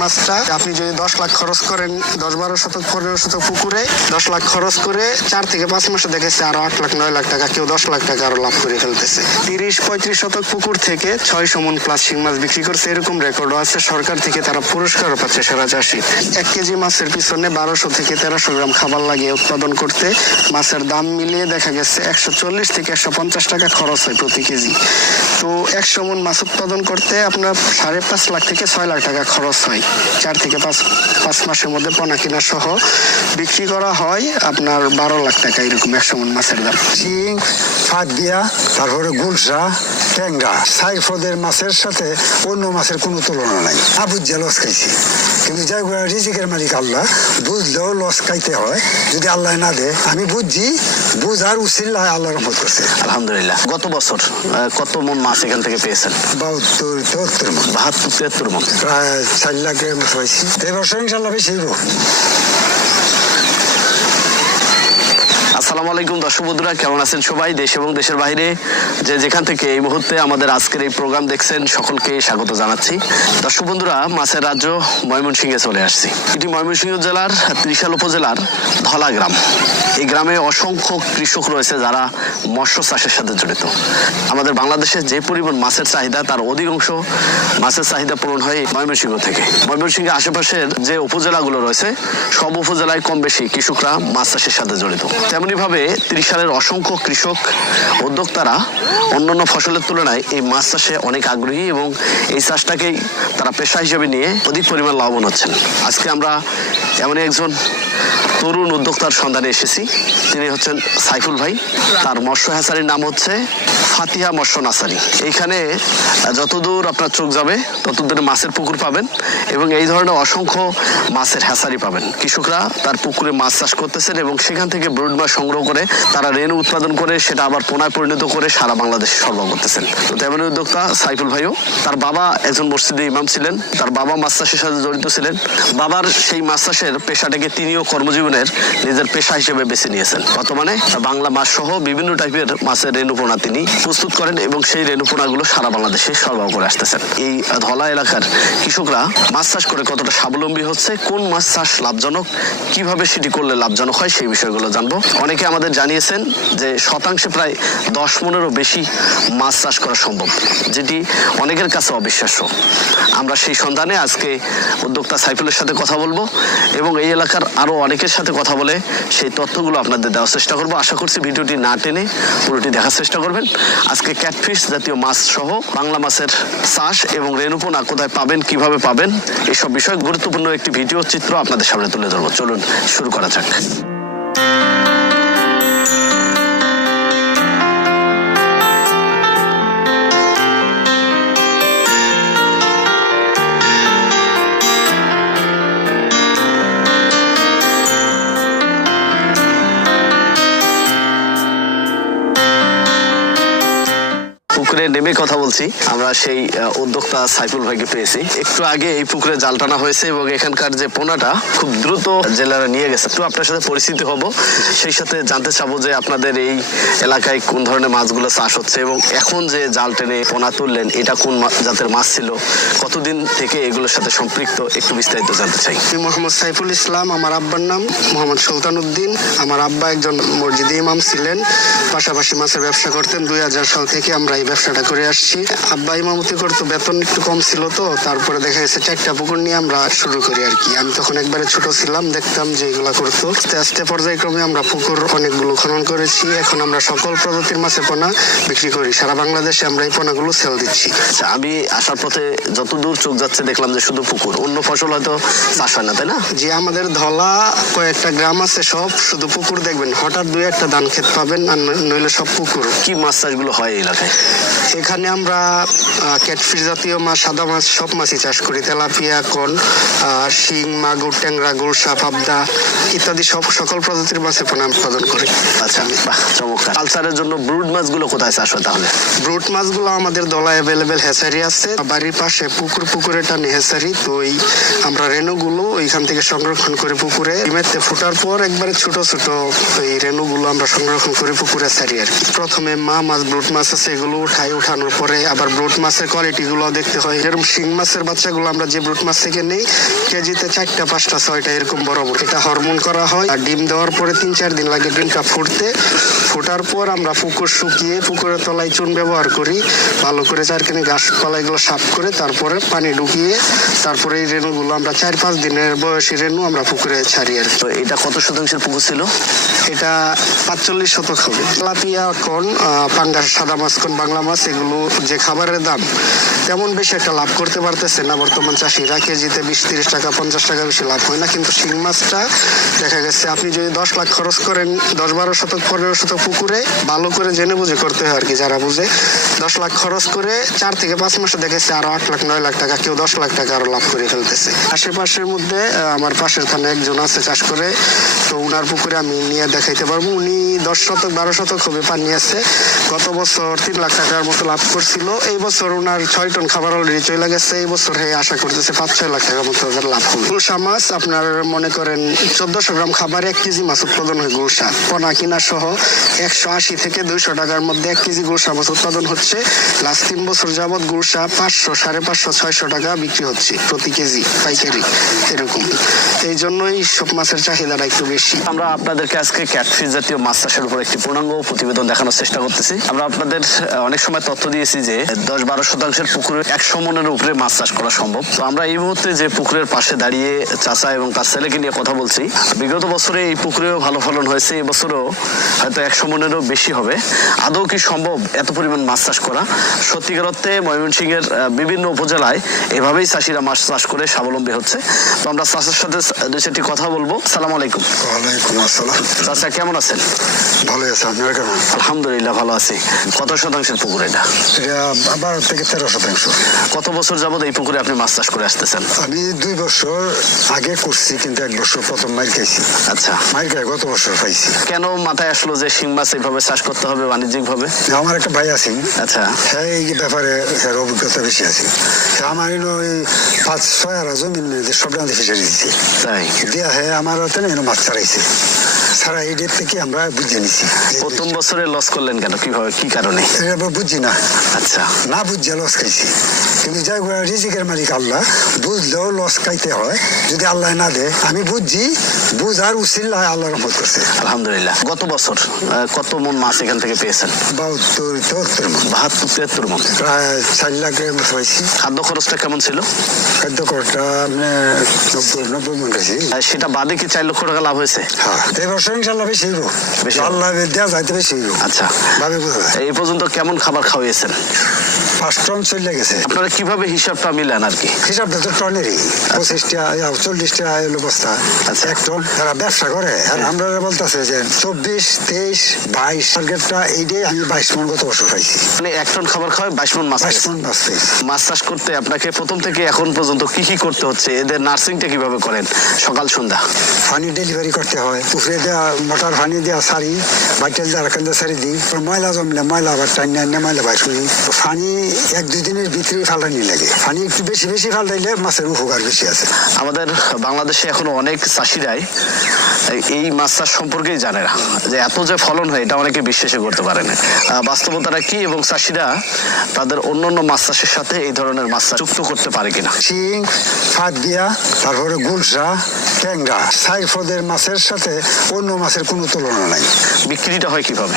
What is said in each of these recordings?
মাছটা আপনি যদি দশ লাখ খরচ করেন, দশ বারো শতক, পনেরো শতক পুকুরে দশ লাখ খরচ করে চার থেকে পাঁচ মাসে দেখেছে আরও আট লাখ, নয় লাখ টাকা, কেউ দশ লাখ টাকা আরও লাভ করে ফেলতেছে। তিরিশ পঁয়ত্রিশ শতক পুকুর থেকে ছয়শো মন প্লাস মাছ বিক্রি করছে, এরকম রেকর্ডও আছে। সরকার থেকে তারা পুরস্কারও পাচ্ছে সেরা চাষি। এক কেজি মাছের পিছনে বারোশো থেকে তেরোশো গ্রাম খাবার লাগিয়ে উৎপাদন করতে মাছের দাম মিলিয়ে দেখা গেছে একশো চল্লিশ থেকে একশো পঞ্চাশ টাকা খরচ হয় প্রতি কেজি। তো একশো মন মাছ উৎপাদন করতে আপনার সাড়ে পাঁচ লাখ থেকে ছয় লাখ টাকা খরচ হয়। চার থেকে পাঁচ পাঁচ মাসের মধ্যে পোনা কিনা সহ বিক্রি করা হয় আপনার বারো লাখ টাকা এরকম একশো মন মাছের দাম। শিং ফাঁক দিয়া, তারপরে গুলশা, ট্যাংরা সাইফদের মাছের সাথে অন্য মাছের কোনো তুলনা নাই। আবুজ্জা লস খাইছি। কিন্তু যাই রিজিকের মালিক আল্লাহ, বুঝলেও লস খাইতে হয়। যদি আল্লাহ না দেয়, আমি বুঝছি বুঝার উচিল্লাহ আল্লাহ রহমত করছে। আলহামদুলিল্লাহ। গত বছর কত মন মাছ এখান থেকে পেয়েছেন? বাহাত্তর চুয়াত্তর মন। বাহাত্তর চুয়াত্তর মন। প্রায় চার লাখের মতো এ বছর ইনশাল্লাহ বেশি আসসালামু আলাইকুম দর্শক বন্ধুরা, কেমন আছেন সবাই? দেশ এবং দেশের বাইরে যে যেখান থেকে এই মুহূর্তে আমাদের আজকের এই প্রোগ্রাম দেখছেন, সকলকে স্বাগত জানাচ্ছি। দর্শক বন্ধুরা, মাছের রাজ্য ময়মনসিংহে চলে আসছি। এটি ময়মনসিংহ জেলার ত্রিশাল উপজেলার ধলা গ্রাম। এই গ্রামে অসংখ্য কৃষক রয়েছে যারা মৎস্য চাষের সাথে জড়িত। আমাদের বাংলাদেশে যে পরিমাণ মাছের চাহিদা, তার অধিকাংশ মাছের চাহিদা পূরণ হয় ময়মনসিংহ থেকে। ময়মনসিংহের আশেপাশের যে উপজেলাগুলো রয়েছে, সব উপজেলায় কম বেশি কৃষকরা মাছ চাষের সাথে জড়িত। তেমনি ভাবে ত্রিশালের অসংখ্য কৃষক উদ্যোক্তারা অন্যান্য ফসলের তুলনায় এই মাছ চাষে অনেক আগ্রহী এবং এই চাষটাকেই তারা পেশা হিসেবে নিয়ে অধিক পরিমাণ লাভবান হচ্ছেন। আজকে আমরা এমনই একজন তরুণ উদ্যোক্তার সন্ধানে এসেছি। তিনি হচ্ছেন সাইফুল ভাই। তার মৎস্য হ্যাচারির নাম হচ্ছে ফাতিহা মৎস্য নার্সারি। এইখানে যতদূর আপনার চোখ ততদূর মাছের পুকুর পাবেন এবং এই ধরনের অসংখ্য মাছের হ্যাচারি পাবেন। কৃষকরা তার পুকুরে মাছ চাষ করতেছেন এবং সেখান থেকে ব্রুড মাছ সংগ্রহ করে তারা রেণু উৎপাদন করে, সেটা আবার পোনায় পরিণত করে সারা বাংলাদেশে সরবরাহ করতেছেন। তো তেমনি উদ্যোক্তা সাইফুল ভাইও, তার বাবা একজন মসজিদে ইমাম ছিলেন, তার বাবা মাছ চাষের সাথে জড়িত ছিলেন, বাবার সেই মাছ চাষের পেশাটাকে তিনিও কর্মজীবনের নিজের পেশা হিসেবে বেছে নিয়েছেন। বর্তমানে বাংলা মাছ সহ বিভিন্ন টাইপের মাছের রেণুপোনা তিনি প্রস্তুত করেন এবং সেই রেণুপোনাগুলো সারা বাংলাদেশে সরবরাহ করে আসতেছেন। এই ধলা এলাকার কৃষকরা মাছ চাষ করে কতটা স্বাবলম্বী হচ্ছে, কোন মাছ চাষ লাভজনক, কীভাবে সেটি করলে লাভজনক হয় সেই বিষয়গুলো জানব। অনেকে আমাদের জানিয়েছেন যে শতাংশে প্রায় দশ মনেরও বেশি মাছ চাষ করা সম্ভব, যেটি অনেকের কাছে অবিশ্বাস্য। আমরা সেই সন্ধানে আজকে উদ্যোক্তা সাইফুলের সাথে কথা বলব এবং এই এলাকার আরও অনেকের সাথে কথা বলে সেই তথ্যগুলো আপনাদের দেওয়ার চেষ্টা করব। আশা করছি ভিডিওটি না টেনে পুরোটি দেখার চেষ্টা করবেন। আজকে ক্যাটফিশ জাতীয় মাছ সহ বাংলা মাছের চাষ এবং রেণুপোনা কোথায় পাবেন, কীভাবে পাবেন, এসব বিষয়ে গুরুত্বপূর্ণ একটি ভিডিও চিত্র আপনাদের সামনে তুলে ধরবো। চলুন, শুরু করা যাক। পুকুরে নেমে কথা বলছি। আমরা সেই উদ্যোক্তা সাইফুল ভাইকে পেয়েছি। একটু আগে এই পুকুরে জাল টানা হয়েছে এবং এখানকার যে পোনাটা খুব দ্রুত জেলারা নিয়ে গেছে। একটু আপনার সাথে পরিচিতি হব। সেই সাথে জানতে চাবো যে আপনাদের এই এলাকায় কোন ধরনের মাছগুলো চাষ হচ্ছে এবং এখন যে জাল টেনে পোনা তুললেন, এটা কোন জাতের মাছ ছিল? কতদিন থেকে এগুলোর সাথে সম্পৃক্ত? একটু বিস্তারিত জানতে চাই। আমি মোহাম্মদ সাইফুল ইসলাম, আমার আব্বার নাম মোহাম্মদ সুলতান উদ্দিন আমার আব্বা একজন মসজিদে ইমাম ছিলেন। পাশাপাশি মাছের ব্যবসা করতেন। দুই হাজার সাল থেকে আমরা ব্যবসাটা করে আসছি। আব্বা ইমামতি করতো বেতন একটু কম ছিল তো তারপরে দেখা গেছে চারটা পুকুর নিয়ে আমরা শুরু করি আর কি। আমি তখন একবারে ছোট ছিলাম দেখতাম যে এগুলা করতো। আস্তে আস্তে পর্যায়ক্রমে আমরা পুকুর অনেকগুলো খনন করেছি। এখন আমরা সকল প্রজাতির মাছের পোনা বিক্রি করি। সারা বাংলাদেশে আমরা এই পোনাগুলো সেল দিচ্ছি। আচ্ছা আমি আসার পথে যত দূর চোখ যাচ্ছে দেখলাম যে শুধু পুকুর অন্য ফসল হয়তো চাষ হয় না তাই না? যে আমাদের ধলা কয়েকটা গ্রাম আছে সব শুধু পুকুর দেখবেন। হঠাৎ দুই একটা ধান ক্ষেত পাবেন আর নইলে সব পুকুর। কি মাছ চাষগুলো হয় এলাকায়? এখানে আমরা ক্যাটফিশ জাতীয় মাছ সাদা মাছ সব মাছই চাষ করি। তেলাপিয়া কোন শিং মাগুর ট্যাংরা গুলশা পাবদা ইত্যাদি সব সকল প্রজাতির মাছের পোনা উৎপাদন করি। আচ্ছা বাহ চমৎকার। কালচারের জন্য ব্রুড মাছগুলো কোথায় চাষ হয় তাহলে? ব্রুট মাছগুলো আমাদের দলা অ্যাভেলেবেল হেসারি আছে। বাড়ির পাশে পুকুর পুকুরে টানে হেসারি। তো ওই আমরা রেণুগুলো ওইখান থেকে সংরক্ষণ করে পুকুরে। ডিমেতে ফোটার পর একবারে ছোট ছোট এই রেণুগুলো আমরা সংরক্ষণ করে পুকুরে ছাড়ি আর কি। প্রথমে মা মাছ ব্রুট মাছ আছে এগুলো উঠাই উঠানোর পরে আবার ব্রুট মাছের কোয়ালিটি গুলো দেখতে হয়। যেরকম শিং মাছের বাচ্চাগুলো আমরা যে ব্রুট মাছ থেকে নেই কেজিতে চারটা পাঁচটা ছয়টা এরকম বড় বড়। এটা হরমোন করা হয়। আর ডিম দেওয়ার পরে তিন চার দিন লাগে ডিমটা ফুটতে। ফোটার পর আমরা পুকুর শুকিয়ে পুকুরের তলায় চুন ব্যবহার করি। ভালো করে চারখানি গাছপালা এগুলো সাফ করে তারপরে পানি ঢুকিয়ে তারপরে এই রেণুগুলো আমরা চার পাঁচ দিনের বয়সী রেণু আমরা পুকুরে ছাড়ি আর। তো এটা কত শতাংশের পুকুর ছিল? এটা পাঁচচল্লিশ শতক হবে। তেলাপিয়া কোন পাঙ্গাস সাদা মাছ কোন বাংলা মাছ এগুলো যে খাবারের দাম তেমন বেশি একটা লাভ করতে পারতেছে না। বর্তমান চাষিরা কেজিতে বিশ, তিরিশ টাকা, পঞ্চাশ টাকা বেশি লাভ হয় না। কিন্তু শিং মাছটা দেখা গেছে আপনি যদি দশ লাখ খরচ করেন, দশ, বারো শতক, পনেরো শতক পুকুরে ভালো করে জেনে বুঝে করতে হয় আর কি, যারা বুঝে। দশ লাখ খরচ করে চার থেকে পাঁচ মাসে দেখেছে আরও আট লাখ, নয় লাখ টাকা, কেউ দশ লাখ টাকা আরও লাভ করে ফেলতেছে। আশেপাশের মধ্যে আমার পাশের থানে একজন আছে চাষ করে, তো উনার পুকুরে আমি নিয়ে দেখাইতে পারব। উনি দশ শতক, বারো শতক হবে পানি আছে। গত বছর তিন লাখ টাকার মতো লাভ করছিল। এই বছর উনার ছয় টন খাবার অলরেডি চলে গেছে। এই বছর হে আশা করতেছে পাঁচ ছয় লাখ টাকার মতো লাভ হবে। গুলশা মাছ, আপনার মনে করেন চোদ্দশো গ্রাম খাবার এক কেজি মাছ উৎপাদন হয় গুলশা পোনা, কিনা সহ একশো আশি থেকে দুইশো টাকার মধ্যে এক কেজি গুলশা মাছ উৎপাদন হচ্ছে। লাস্ট তিন বছর যাবৎ গুলশা পাঁচশো, সাড়ে পাঁচশো, ছয়শো টাকা বিক্রি হচ্ছে প্রতি কেজি, পাইকারি, এরকম। এই জন্যই সব মাছের চাহিদাটা একটু বেশি। আমরা আপনাদেরকে আজকে ক্যাটফিশ জাতীয় মাছ চাষের উপর একটি পূর্ণাঙ্গ প্রতিবেদন দেখানোর চেষ্টা করতেছি। আমরা আপনাদের অনেক সময় তথ্য দিয়েছি যে দশ বারো শতাংশের পুকুরে একশো মনের উপরে মাছ চাষ করা সম্ভব। তো আমরা এই মুহূর্তে যে পুকুরের পাশে দাঁড়িয়ে চাচা এবং তার ছেলেকে নিয়ে কথা বলছি বিগত বছরে এই পুকুরেও ভালো ফলন হয়েছে এই বছরও হয়তো একশো মনেরও বেশি হবে। আদৌ কি সম্ভব এত পরিমাণ মাছ চাষ করা? সত্যিকার অর্থে ময়মনসিংহের বিভিন্ন উপজেলায় এভাবেই চাষিরা মাছ চাষ করে স্বাবলম্বী হচ্ছে। তো আমরা চাষের সাথে দুই চারটি কথা বলব। সালাম আলাইকুম। ওয়ালাইকুম আসসালাম। চাচা কেমন আছেন? ভালো আছে আপনার কেমন? আলহামদুলিল্লাহ ভালো আছি। কত শতাংশের পুকুর এটা? বারো থেকে তেরো শতাংশ। কত বছর যাবত এই পুকুরে আপনি মাছ চাষ করে আসতেছেন? আমি দুই বছর আগে করছি কিন্তু এক বছর প্রথম মাইর খাইছি। আচ্ছা। মাইর খাই গত বছর পাইছি। কেন মাথায় আসলো যে শিং মাছ এইভাবে চাষ করতে হবে বাণিজ্যিক ভাবে আমার একটা ভাই আছেন আচ্ছা। হ্যাঁ এই ব্যাপারে এর অভিজ্ঞতা বেশি আছে। আমার ওই পাঁচ ছয় জমিন সব রাঁধে ফিসারি দিচ্ছে তাই? দিয়া হ্যাঁ আমার ওতে এনো মাছ ছাড়াইছে এই ডেট থেকে আমরা বুঝে নিছি। প্রথম বছরে লস করলেন কেন? কীভাবে কি কারণে? আমরা বুঝছি না। আচ্ছা। না বুঝে লস খাইছি। কিন্তু যাই রিজিকের মালিক আল্লাহ। বুঝলেও লস খাইতে হয়। যদি আল্লাহ না দেয় আমি বুঝছি বুঝার আল্লাহ রহমত করছে। আলহামদুলিল্লাহ। গত বছর কত মন মাছ এখান থেকে পেয়েছেন? বাহাত্তর চুয়াত্তর মন। বাহাত্তর তিয়াত্তর মন। প্রায় চার লাখের মতো খাদ্য খরচটা কেমন ছিল? খাদ্য খরচটা মানে নব্বই নব্বই মন সেটা বাদে কি চার লক্ষ টাকা লাভ হয়েছে? হ্যাঁ ইনশাল্লাহ বেশি হইব। আল্লাহ দেওয়া যাইতে বেশি হইব। আচ্ছা। ভাবে বোঝা যায়। এই পর্যন্ত কেমন খাবার খাওয়িয়েছেন? পাঁচ টন চলে গেছে। আপনারা কীভাবে হিসাবটা মিলান আর কি? হিসাবটা তো টনেরই। পঁচিশটা চল্লিশটা এলো বস্তা। আচ্ছা। এক টন তারা ব্যবসা করে। আর আমরা বলতেছে যে চব্বিশ তেইশ বাইশ টার্গেটটা এইটাই আমি বাইশ মন গত বছর পাইছি। মানে এক টন খাবার খাওয়ায় বাইশ মন মাছ বাইশ মন মাছ মাছ চাষ করতে আপনাকে প্রথম থেকে এখন পর্যন্ত কি কি করতে হচ্ছে? এদের নার্সিংটা কীভাবে করেন? সকাল সন্ধ্যা। পানি ডেলিভারি করতে হয়। পুকুরে দেওয়া মোটর পানি দেওয়া সারি বাটিল দেওয়া সারি দিই ময়লা জমলে ময়লা আবার টাইম আনিয়ে ময়লা বাইর করি। পানি এক দুই দিনের ভিতরে ফাল্টানি লাগে। পানি একটু বেশি বেশি ফাল্টাইলে মাছের উপকার বেশি আছে। আমাদের বাংলাদেশে এখনও অনেক চাষিরাই এই- মাছটা মাছ সম্পর্কেই জানে না। যে এত যে ফলন হয় এটা অনেকে বিশ্বাসই করতে পারে না। বাস্তবতাটা কি এবং চাষিরা তাদের অন্য মাছ চাষের সাথে এই ধরনের মাছ যুক্ত করতে পারে কিনা? শিং ফাঁক দিয়া তারপরে গুলশা ট্যাংরা সাইফদের মাছের সাথে অন্য মাছের কোনো তুলনা নাই। বিক্রিটা হয় কীভাবে?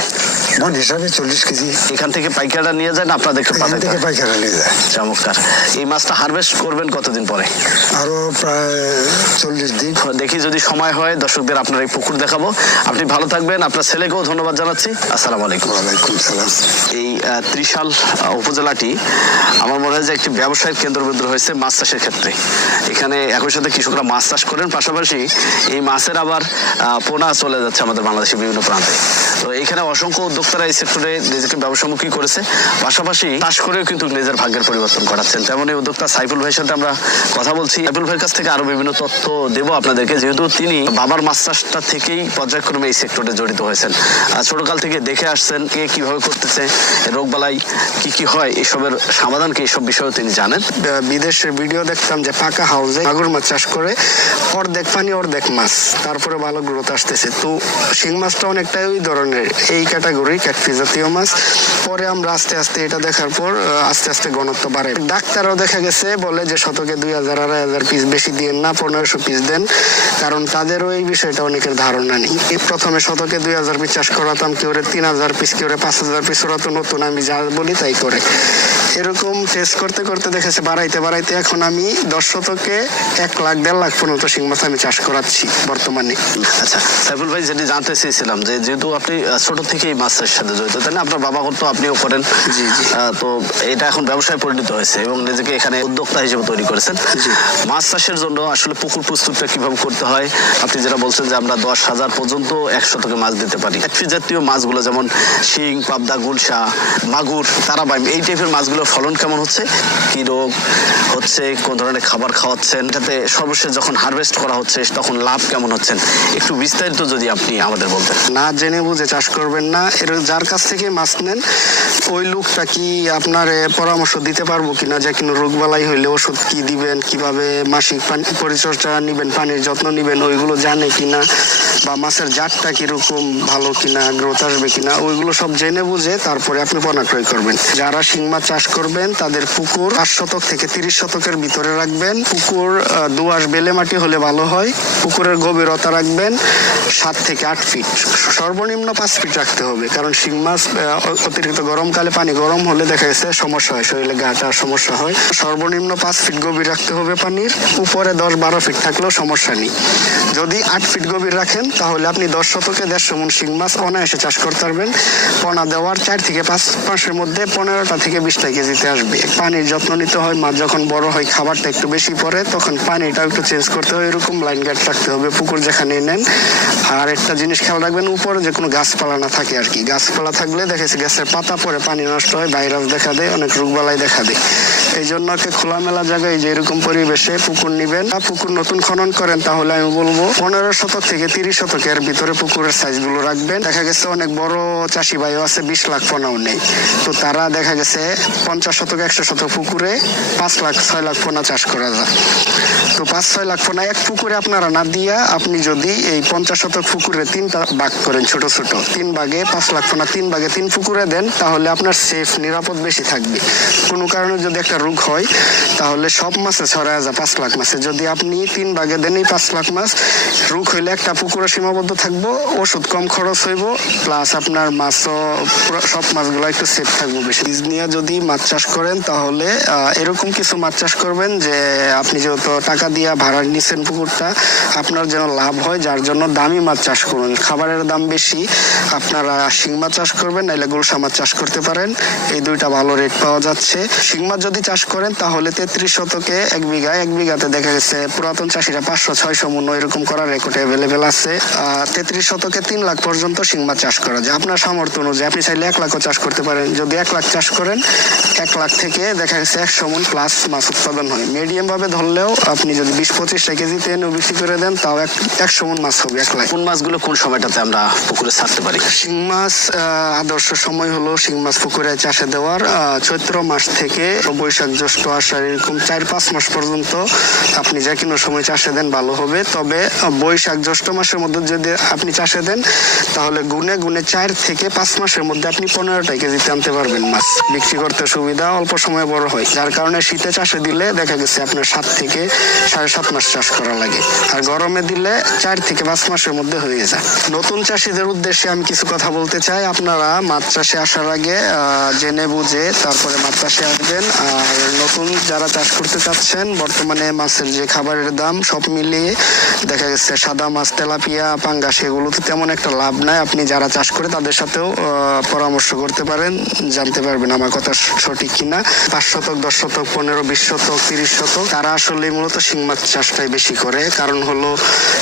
মন হিসাবে চল্লিশ কেজি? এখান থেকে পাইকাররা নিয়ে আপনাদেরকে এখান থেকে হয়? পাইকারা নিয়ে যায় চমৎকার। এই মাছটা হারভেস্ট করবেন কতদিন পরে? আরও প্রায় চল্লিশ দিন। দেখি যদি সময় হয় দর্শকদের আপনার এই পুকুর দেখাবো। আপনি ভালো থাকবেন আপনার ছেলেকেও ধন্যবাদ জানাচ্ছি। আসসালামু আলাইকুম। ওয়ালাইকুম সালাম। এই ত্রিশাল উপজেলাটি আমার মনে হয় যে একটি ব্যবসায়িক কেন্দ্রবিন্দু হয়েছে মাছ চাষের ক্ষেত্রে। এখানে একই সাথে কৃষকরা মাছ চাষ করেন পাশাপাশি এই মাছের আবার পোনা চলে যাচ্ছে আমাদের বাংলাদেশের বিভিন্ন প্রান্তে। তো এখানে অসংখ্য উদ্যোক্তারা এই সেক্টরে নিজেকে ব্যবসামুখী করেছে। পাশাপাশি চাষ করেও কিন্তু নিজের ভাগ্যের পরিবর্তন করাচ্ছেন উদ্যোক্তা সাইফুল ভাইয়ের সাথে আমরা কথা বলছি। সাইফুল ভাইয়ের কাছ থেকে আরও বিভিন্ন তথ্য আপনাদেরকে। যেহেতু তিনি বাবার চাষটা থেকেই পর্যায়ক্রমে এই সেক্টরে জড়িত হয়েছেন। ছোটকাল থেকে দেখে আসছেন কে কীভাবে করতেছে, রোগবালাই কি কি হয়, এসবের সমাধান কি, এসব বিষয়েও তিনি জানেন। ব- বিদেশের ভিডিও দেখতাম যে পাকা হাউসে মাগুর মাছ চাষ করে, অর্ধেক পানি, অর্ধেক মাছ। তারপরে ভালো গ্রোথ আসতেছে। তো শিং মাছটা অনেকটাই ওই ধরনের, এই ক্যাটাগরি করি ক্যাটফিস জাতীয় মাছ। পরে আমরা আস্তে আস্তে এটা দেখার পর আস্তে আস্তে ঘনত্ব বাড়ে। ডাক্তারও দেখা গেছে, বলে যে শতকে দুই হাজার, আড়াই হাজার পিস বেশি দিয়েন না, পনেরোশো পিস দেন। কারণ তাদেরও এই বিষয়টা অনেকের ধারণা নেই। এই প্রথমে শতকে দুই হাজার পিস চাষ করাতাম কেউ তিন হাজার পিস কেউ পাঁচ হাজার পিস ওরা তো নতুন, আমি যা বলি তাই করে। এরকম টেস্ট করতে করতে দেখেছে, বাড়াইতে বাড়াইতে এখন আমি দশ শতকে এক লাখ, দেড় লাখ পর্যন্ত শিং মাছ আমি চাষ করাচ্ছি বর্তমানে। আচ্ছা সাইফুল ভাই, যেটি জানতে চেয়েছিলাম যে, যেহেতু আপনি ছোট থেকেই মাছের সাথে জড়িত। তাই না? আপনার বাবা করতো আপনিও করেন। জি, জি। তো এটা এখন ব্যবসায় পরিণত হয়েছে এবং নিজেকে এখানে উদ্যোক্তা হিসেবে তৈরি করেছেন। মাছ চাষের জন্য আসলে পুকুর প্রস্তুতটা কীভাবে করতে হয়? আপনি যেটা বলছেন যে আমরা দশ হাজার পর্যন্ত এক শতকে মাছ দিতে পারি। একটি জাতীয় মাছগুলো যেমন শিং পাবদা গুলশা মাগুর তারাবাইম এই টাইপের মাছগুলোর ফলন কেমন হচ্ছে? কি রোগ হচ্ছে? কোন ধরনের খাবার খাওয়াচ্ছেন? এটাতে সর্বশেষ যখন হারভেস্ট করা হচ্ছে তখন লাভ কেমন হচ্ছেন? একটু বিস্তারিত যদি আপনি আমাদের বলতেন। না জেনে বুঝে চাষ করবেন না যার কাছ থেকে মাছ নেন, ওই লোকটা কি আপনার পরামর্শ দিতে পারব কিনা যে কোনো রোগবালাই হইলে ওষুধ কি দিবেন, কীভাবে মাসিক পানি, পরিচর্যা নিবেন, পানির যত্ন নিবেন, ওইগুলো জানে কিনা বা মাছের জাতটা কীরকম, ভালো কিনা গ্রোথ আসবে কিনা, ওইগুলো সব জেনে বুঝে তারপরে আপনি পোনা ক্রয় করবেন। যারা শিং মাছ চাষ করবেন, তাদের পুকুর পাঁচ শতক থেকে তিরিশ শতকের ভিতরে রাখবেন। পুকুর দোআঁশ বেলে মাটি হলে ভালো হয়। পুকুরের গভীরতা রাখবেন সাত থেকে আট ফিট। সর্বনিম্ন পাঁচ ফিট রাখতে হবে। কারণ শিং মাছ অতিরিক্ত গরমকালে পানি গরম হলে দেখা গেছে সমস্যা হয়, শরীরে গাটা সমস্যা হয়। সর্বনিম্ন পাঁচ ফিট গভীর রাখতে হবে পানির, উপরে দশ বারো ফিট থাকলেও সমস্যা নেই। যদি আট ফিট গভীর রাখেন, তাহলে আপনি দশ শতকে দেড়শো মন শিং মাছ অনায়াসে চাষ করতে পারবেন। পোনা দেওয়ার চার থেকে পাঁচ মাসের মধ্যে পনেরোটা থেকে বিশটা কেজিতে আসবে। পানির যত্ন নিতে হয়, মাছ যখন বড় হয়, খাবারটা একটু বেশি পড়ে, তখন পানিটাও একটু চেঞ্জ করতে হয়। এরকম লাইন গার্ড রাখতে হবে, পুকুর যেখানে নেন। আর একটা জিনিস খেয়াল রাখবেন, উপরে যে কোনো গাছপালা না থাকে আর কি গাছপালা থাকলে দেখেছি, গাছের পাতা পরে পানি নষ্ট হয়, ভাইরাস দেখা দেয়, অনেক রোগবালাই দেখা দেয়। এই জন্য খোলামেলা জায়গায় যে এরকম পরিবেশে পুকুর নিবেন পুকুর নতুন খনন করেন, তাহলে আমি বলব পনেরো শতক থেকে তিরিশ শতকের ভিতরে পুকুরের সাইজগুলো রাখবেন। দেখা গেছে অনেক বড় চাষি ভাইও আছে, বিশ লাখ পোনাও নেই। তো তারা দেখা গেছে পঞ্চাশ শতক, একশো শতক পুকুরে পাঁচ লাখ, ছয় লাখ পোনা চাষ করা যায়। তো পাঁচ, ছয় লাখ পোনা এক পুকুরে আপনারা না দিয়া আপনি যদি এই পঞ্চাশ শতক পুকুরে তিনটা ভাগ করেন ছোট ছোট, তিন ভাগে পাঁচ লাখ পোনা, তিন ভাগে তিন পুকুরে দেন, তাহলে আপনার সেফ নিরাপদ বেশি থাকবে। কোনো কারণে যদি একটা রোগ হয়, তাহলে সব মাছে ছড়ায় যায় পাঁচ লাখ মাছে। যদি আপনি তিন ভাগে দেন, এই পাঁচ লাখ মাছ, রোগ হইলে একটা পুকুরে সীমাবদ্ধ থাকব, ওষুধ কম খরচ হইব প্লাস আপনার মাছও সব মাছগুলো একটু সেফ থাকব বেশি। বীজ নিয়ে যদি মাছ চাষ করেন, তাহলে এরকম কিছু মাছ চাষ করবেন যে, আপনি যেহেতু টাকা দিয়ে ভাড়া নিচ্ছেন পুকুরটা, আপনার যেন লাভ হয়, যার জন্য দামি মাছ চাষ করুন। খাবারের দাম বেশি, আপনারা শিং মাছ চাষ করবেন নাহলে গুলশা মাছ চাষ করতে পারেন। এই দুইটা ভালো রেট পাওয়া যাচ্ছে। শিং মাছ যদি চাষ করেন তাহলে তেত্রিশ শতকে এক বিঘা এক বিঘাতে দেখা গেছে পুরাতন চাষিরা পাঁচশো ছয়শো মন এরকম করার রেকর্ড অ্যাভেলেবেল আছে। তেত্রিশ শতকে তিন লাখ পর্যন্ত মাছ চাষ করা যায়। আপনার সামর্থ্য অনুযায়ী আপনি চাইলে এক লাখও চাষ করতে পারেন। যদি এক লাখ চাষ করেন এক লাখ থেকে দেখা গেছে একশো মন প্লাস মাছ উৎপাদন হয়। মিডিয়াম ভাবে ধরলেও আপনি যদি বিশ পঁচিশটা কেজিতে এনে বিক্রি করে দেন তাও এক একশো মন মাছ হবে এক লাখ। কোন মাছগুলো কোন সময়টাতে আমরা পুকুরে ছাড়তে পারি? শিং মাছ আদর্শ সময় হলো শিং মাছ পুকুরে চাষে দেওয়ার চৈত্র মাস থেকে বৈশাখ জ্যৈষ্ঠ আষাঢ় এরকম চার পাঁচ মাস পর্যন্ত আপনি যে কোনো সময় চাষে দেন ভালো হবে। তবে বৈশাখ জ্যৈষ্ঠ মাসের মধ্যে যদি আপনি চাষে দেন, তাহলে গুনে গুনে চার থেকে পাঁচ মাসের মধ্যে আপনি পনেরোটা কেজিতে আনতে পারবেন মাছ। বিক্রি করতে সুবিধা অল্প সময়ে বড় হয়। যার কারণে শীতে চাষে দিলে দেখা গেছে আপনার সাত থেকে সাড়ে সাত মাস চাষ করা লাগে। আর গরমে দিলে চার থেকে পাঁচ মাসের মধ্যে হয়ে যায়। নতুন চাষিদের উদ্দেশ্যে আমি কিছু কথা বলতে চাই। আপনারা মাছ চাষে আসার আগে জেনে বুঝে তারপরে মাছ চাষে আসবেন। আর নতুন যারা চাষ করতে চাচ্ছেন, বর্তমানে মাছের যে খাবারের দাম সব মিলিয়ে দেখা গেছে সাদা মাছ, তেলাপিয়া পাঙ্গা সেগুলোতে তেমন একটা লাভ নাই। আপনি যারা চাষ করে তাদের সাথেও পরামর্শ করতে পারেন, জানতে পারবেন আমার কথা সঠিক কিনা। পাঁচ শতক, দশ শতক, পনেরো, বিশ শতক, তিরিশ শতক, তারা আসলে মূলত শিং মাছ চাষটাই বেশি করে। কারণ হলো,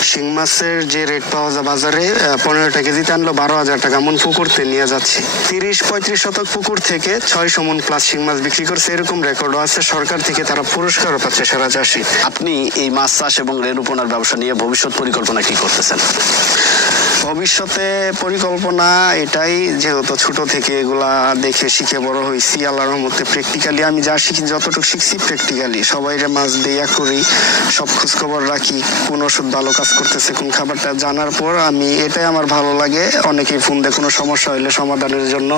শিং মাছের যে রেট পাওয়া যায় বাজারে পনেরোটা কেজিতে আনলো বারো হাজার টাকা। মন পুকুরতে নিয়ে যাচ্ছে। তিরিশ, পঁয়ত্রিশ শতক পুকুর থেকে ছয়শো মন প্লাস শিং মাছ বিক্রি করছে, এরকম রেকর্ডও আছে সরকার থেকে, তারা পুরস্কারও পাচ্ছে সারা চাষি আপনি এই মাছ চাষ এবং রেণুপোনার ব্যবসা নিয়ে ভবিষ্যৎ পরিকল্পনা কি করতেছেন? ভবিষ্যতে পরিকল্পনা এটাই, যেহেতু ছোট থেকে এগুলা দেখে শিখে বড় হয়েছি আল্লাহর রহমতে প্র্যাকটিক্যালি আমি যা শিখি, যতটুকু শিখছি প্র্যাকটিক্যালি সবাইরে মাছ দেয়া করি, সব খোঁজ খবর রাখি, কোন ওষুধ ভালো কাজ করতেছে, কোন খাবারটা জানার পর আমি এটাই আমার ভালো লাগে। অনেকেই ফোন দিয়ে, কোনো সমস্যা হলে সমাধানের জন্য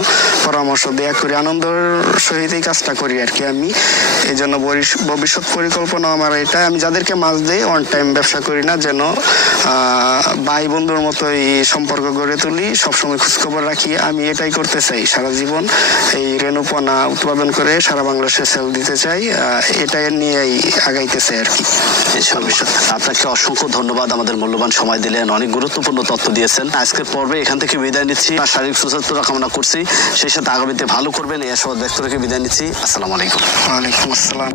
পরামর্শ দেয়া করি, আনন্দের এই কাজটা করি আর কি আমি। এই জন্য ভবিষ্যৎ পরিকল্পনা আমার এটাই। আমি যাদেরকে মাছ দিই অন টাইম ব্যবসা করি না যেন ভাই বন্ধুর মতোই সম্পর্ক গড়ে তুলি সবসময় খোঁজখবর রাখি। আমি এটাই করতে চাই সারা জীবন। এই রেণুপনা উৎপাদন করে সারা বাংলাদেশে সেল দিতে চাই এটাই নিয়েই আগাইতে চাই আর কি। আপনাকে অসংখ্য ধন্যবাদ আমাদের মূল্যবান সময় দিলেন অনেক গুরুত্বপূর্ণ তথ্য দিয়েছেন। আজকের পর্বে এখান থেকে বিদায় নিচ্ছি। আর শারীরিক সুস্বাস্থ্য কামনা করছি। সেই সাথে আগামীতে ভালো করবেন এই আশাবাদ ব্যক্ত রেখে বিদায় নিচ্ছি। আসসালামু আলাইকুম। ওয়ালাইকুম আসসালাম।